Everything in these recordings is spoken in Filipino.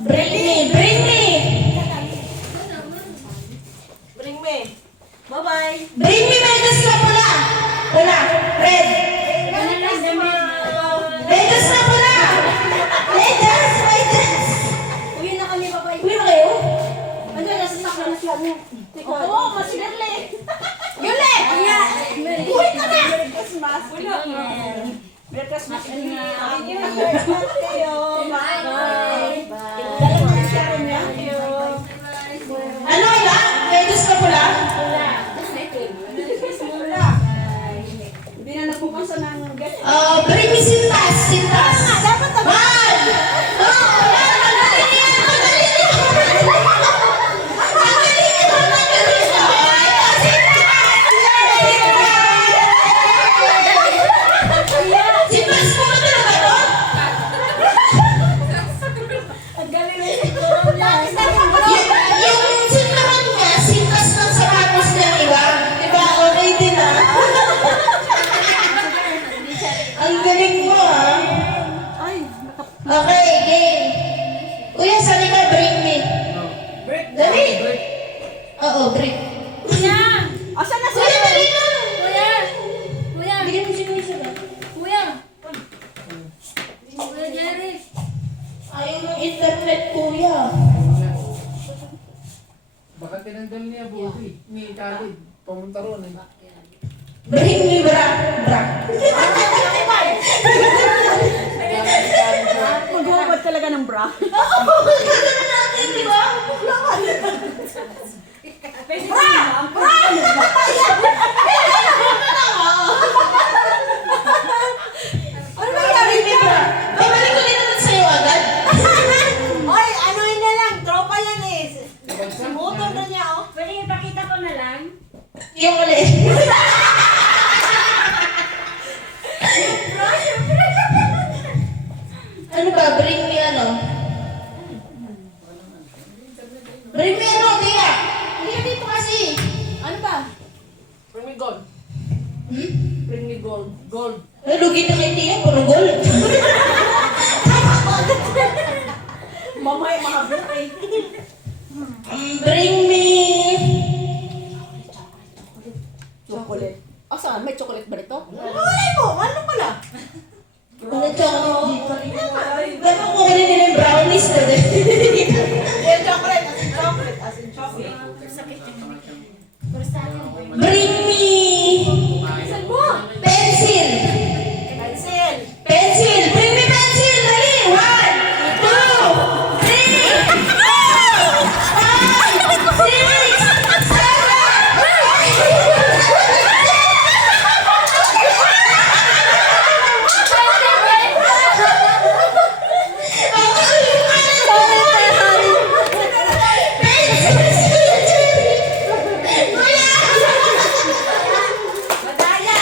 Bring me! Bring me! Bring me. Bye-bye. Bring me megas na pula! Pula! Red! Megas na pula! Megas! Megas! Uwi na kami, bye-bye. Uwi na kayo? Ano, nasa sakla na siya mo. Oo, masinarli. Yule! Uwi ka na! Merry Christmas. Merry Christmas. Happy Christmas kayo. Bye. Dala mo siya rin niya. Ano ila? Megas na pula? Hindi na nagpupunsa ng guest. Bring me sintas! Sintas! Dapat na ba? Man! Oh! Yan! Magaling yan! Magaling yan! Magaling yan! Magaling yan! Sintas mo ba talaga to? Ang galing na yung siguro niya. Yung sintahan niya, sintas ng sapatos niya, iba? Diba? Okay din ah. Ang galing mo ah. Ay, Okay, game. Kuya, sali ka, bring me. Dali. Oo, bring. Kuya! asan na Kuya, siya? dali na. Kuya! Kuya! Bigyan mo si Luisa ba? Kuya! Kuya Jerry! Ayaw ng internet, kuya. Baka tinanggal niya buti ni Khalid. Pumunta roon eh. Bring me, bra. Bra. Maghuhubad talaga ng bra. Gagawin natin, di ba? Bra! Bra! Ano nangyari Bring me, dyan? bra. Babalik ko din naman sa'yo agad. Oy, ano yun na lang? Tropa yan eh. Motor na niya oh. Pwede ipakita ko na lang? Yung ulit. Ano ba? Bring me ano? Bring me ano, Tia? Hindi dito kasi. Ano ba? Bring me gold. Hmm? Bring me gold. Gold. Lugi na kay Tia, puro gold. Mamay mahabot eh. Bring me... Chocolate. Oh, saan? May chocolate ba nito? Wala mo! Ano pala? Ano chocolate? Dapat ko rin nila yung brownies na din. Yung chocolate. As in chocolate. As in chocolate. Bring me... Saan mo? Pencil! Pencil. Pencil! Bring me pencil! Dali! 1, 2, 3, 4, 5, 6, 7, Madaya.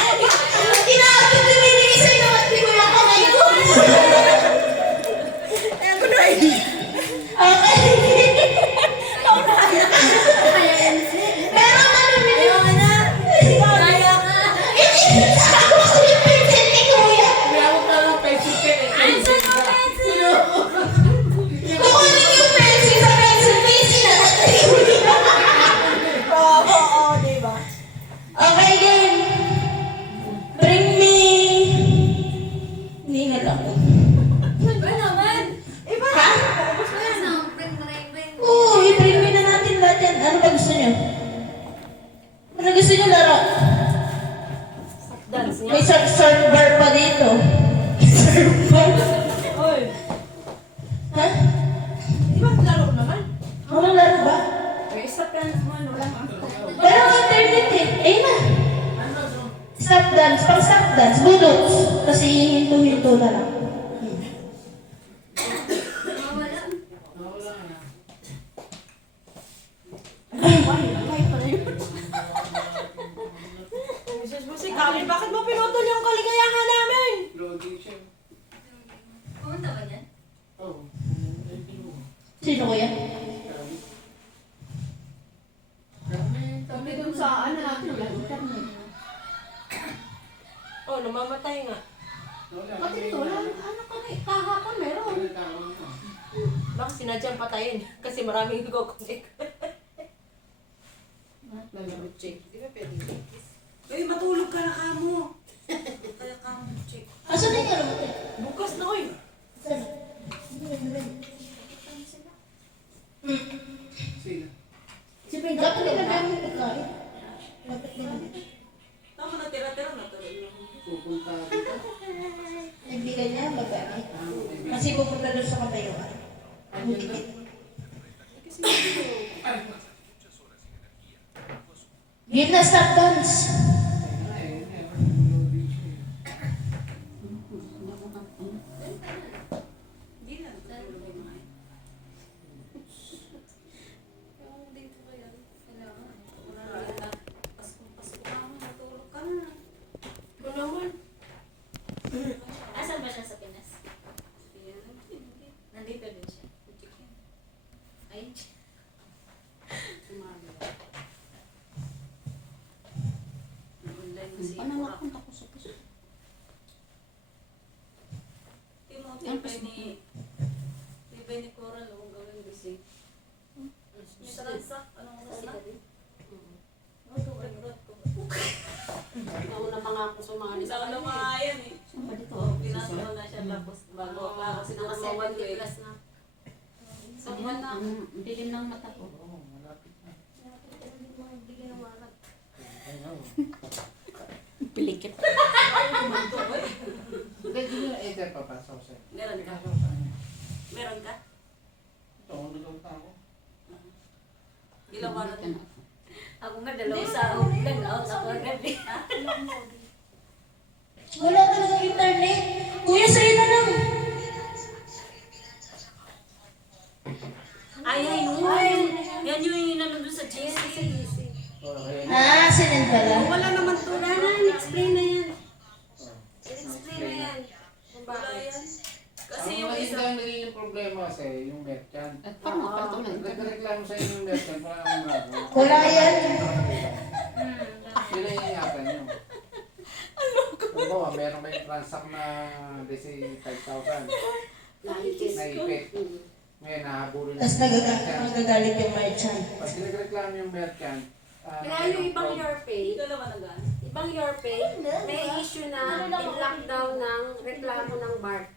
Kinakapit na binigay sa'yo ng ati ko yung kamay ko. Okay. Pero ano binigay? Kaya ka! Ako ko yung pencil ni Kuya. Mayawag ka lang pencil pen eh. Asan mo pencil? Kukunin yung pencil sa pencil case na natin. Oo, diba? Okay, game. Bring me... Hindi na lang. Ba naman? Iba. Ha? Paubos na yan. Oo, i-bring me na natin lahat yan. Ano ba gusto niyo? Ano gusto niyo laro? Dance niya. May surf bar pa dito. Surf bar? Oy. Ha? Iba laro naman. Walang laro ba? May stop ka na ano lang. Pero ang internet eh. Ayun na. Stop dance. Pang stop dance. Budots. Kasi hinto-hinto na lang. Mrs. Busi, Kami, bakit mo pinutol yung kaligayahan namin? Loading siya. Pumunta ba yan? Oo. Sino ko yan? Sabi dun sa ano natin, wala internet. Oo, namamatay nga. Wala. Pati ito, ano kami, kahapon meron. Wala tao na. Baka sinadyang patayin kasi maraming nagkukunik. Check. Di ba pwede? Uy, matulog ka na kamo. Kaya kamo, check. Asan na yung ano? Bukas na oy. Saan? Sino? Si Pring, dapat nila namin pagkain. Dapat nila. Tama na, tira-tira na. Pupunta dito. Nagbigan niya, babae. Kasi pupunta doon sa katayuan. Andyan na. Game na stop dance. Hindi na, natulog yung mga yun. Yung dito kaya, kailangan. Wala na, pasko ka mo, matulog ka na. Ito naman. Asan ba siya sa Pinas? Yan, Nandito din siya. check yan. Ay, Sumali. Online kasi Ano pura. napunta ko sa puso? Tibay ni Coral, kung gawin busy. May transak, anong oras na? Nauna pa nga ako sumali Isa sa ka na kanya. mga yan eh. Saan ba dito? Pinasok na siya tapos bago pa ako Kasi siguro naka mga 70 plus na. Sa buwan na. Dilim ng mata ko. Oo, malapit na. Bigyan ng marat. Ayun. Pilikit. Hindi, di na Eder papasok sa'yo. Meron ka? Meron ka? Ito, nagawin ako. Ilang waran mo? ako nga dalawa sa nag-out ako agad eh. Wala talagang internet. Kuya, sa'yo na lang. Ay, yan yung inano doon sa GC. Sinend pala. Wala naman to. Wala na, in-explain na yan. In-explain na yan. Kung Wala bakit. yan. Kasi Ang yung isa, naging problema kasi yung merchant. Paano ka pala ito na? Nagreklamo sa inyo yung merchant para umaga. Wala yan. Sila yung ingatan nyo. Ano ba, meron kayong transact na desi 5,000. Naipit. Naipit. Ngayon, nahabulin na Tapos nagagalit yung merchant. Pag nagreklamo yung merchant, Kaya yung ibang your pay, ikaw naman nagaan. ibang your pay, may issue na in-lockdown ng reklamo ng BART.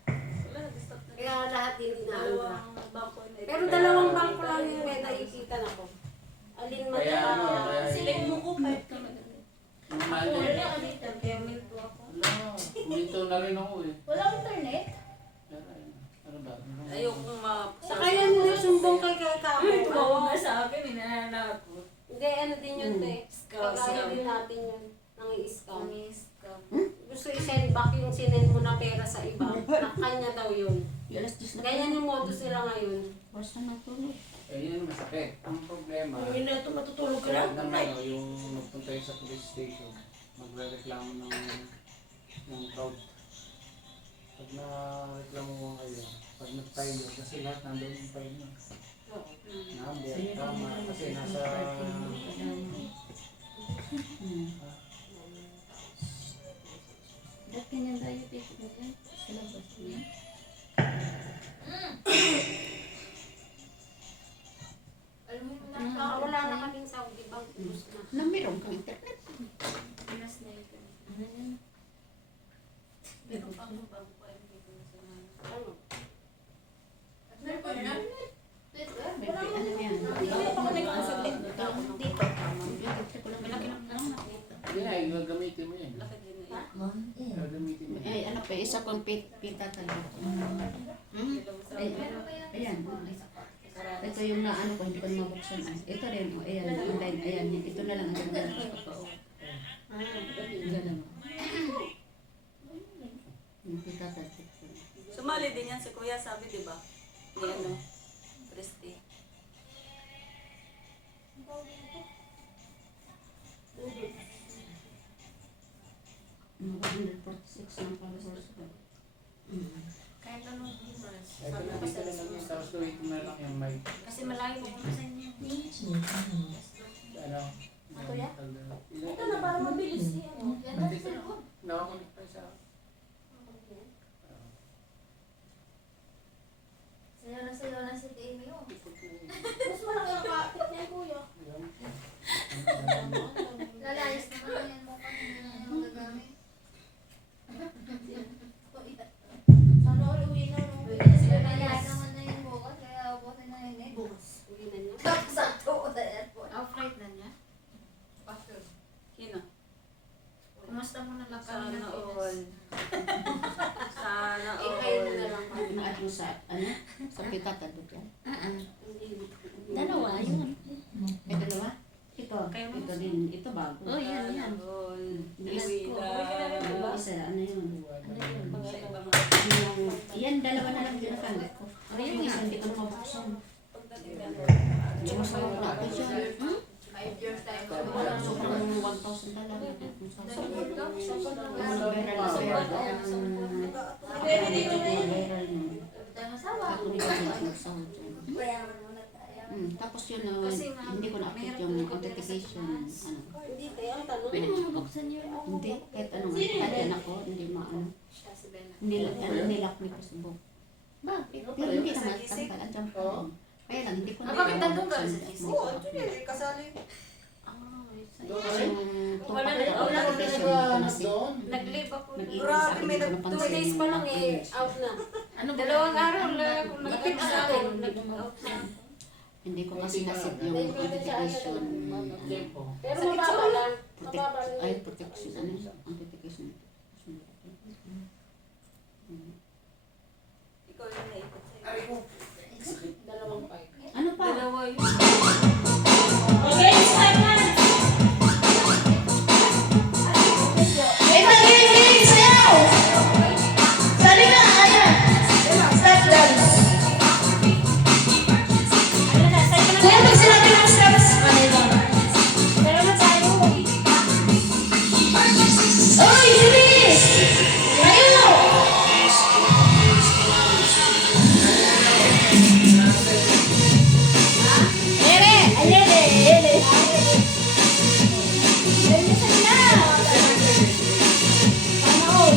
Wala, nag-stop na. Kaya lahat hindi na Dalawang bangko na ito. Pero dalawang bangko lang yung may naipitan ako. Alin man Kaya ano, na. kaya Select mo ko, 5 ka na. yung Ako mali. wala kami, kaya minto ako. Wala, minto na rin ako eh. Walang internet? Pero, ano ba? Ayokong Saka yan yung sumbong kay Kamo. Tumawag ka sa akin, inanakot. Hindi, ano din yun, te. Scam. Kagaya din natin yun. Nang-i-scam. Scam. Gusto i-send back yung sinend mo na pera sa iba. Na kanya daw yun. Ganyan yung modus nila ngayon. Eh, yun ang masakit. Ang problema, Hindi na ito matutulog ka kaya na. naman yung magpunta yun sa police station, magre-reklamo ng crowd. Pag na-reklamo mo kayo, pag nag-file yun, kasi lahat nandun yung file nyo. Number, tama, kasi nasa... Dati niya tayo pipit niya sa labas niya. Alam mo yung Wala na kaming Saudi Bank. Ubus na. Na meron kang internet. Pinas na ito. Pero pang bago pa yung dito na sa mga. Ano? Meron pa na? May ano yan. Dito. Malaki lang nakita. Hindi na, gagamitin mo yun. Laki din na yun. Gagamitin mo yun. Eh, ano pa, isa pang pita talaga. Ay, ayan. Ito yung naano ko, hindi ko na mabuksan. Ito rin, ayan, online, ayan. Ito na lang ang gagawin ko. Ganun. Yung pita talaga. Sumali din yan si Kuya, sabi di ba? Ni ano, Christy. Mga 146 ng followers ko. Kahit anong oras. Ito na, dito na lang yun. Tapos gawin mo na lang yung mic. Kasi malayo ko na sa inyo. Ano? Kuya? Ito Ito na, para mabilis yan. Yan ang Nandito na. cellphone. Nakakunik pa sa sa, sa pitata doon yan. Dalawa, yun. Ay, dalawa? Ito, ito din, ito bago. Oh, yan, yan. Yung isa, ano yun? Yan, dalawa na lang ginagamit ko. Yung isa, hindi ko na mabuksan. Tsaka sa mga ako dyan. Wala, sobrang 1,000 talaga. Tapos yun, hindi ko na-update yung authentication. Hindi tayo ang tanong. Pwede mo mabuksan yun. Hindi, kahit anong kaya ako, hindi maano. Hindi lock ni Facebook. Bakit? Pero hindi naman tanggal ang jump pa rin. Kaya lang, hindi ko na bakit nandun ka? Oo, ito yun. Kasali. Kasi yung Wala na- tungkol wala sa na application, talaga. hindi ko na save. Nag-leave ako. Nag-iwan sa Grabe, akin, may hindi ko 2 napansin days yung pa lang mga eh. page. Out na. Ano, dalawang araw lang ako Lapit nag-out sa akin. Nag-out na. Hindi ko kasi nasip yung authentication. Tempo. Pero mababa lang. Mababa lang. Ay, protection. Ano yun? Authentication. Ikaw yung naipit sa'yo. Dalawang pipe. Ano pa? Dalawa yun. Okay, start na. Emma, giling, sayaw. Sali na, ayan. Start dance. Kuya, pag sinabi ng steps, Manila. Pero na tayo. Oy, bilis! Ayun! Ere! Ayere! Ere! Bilisan na! Panood!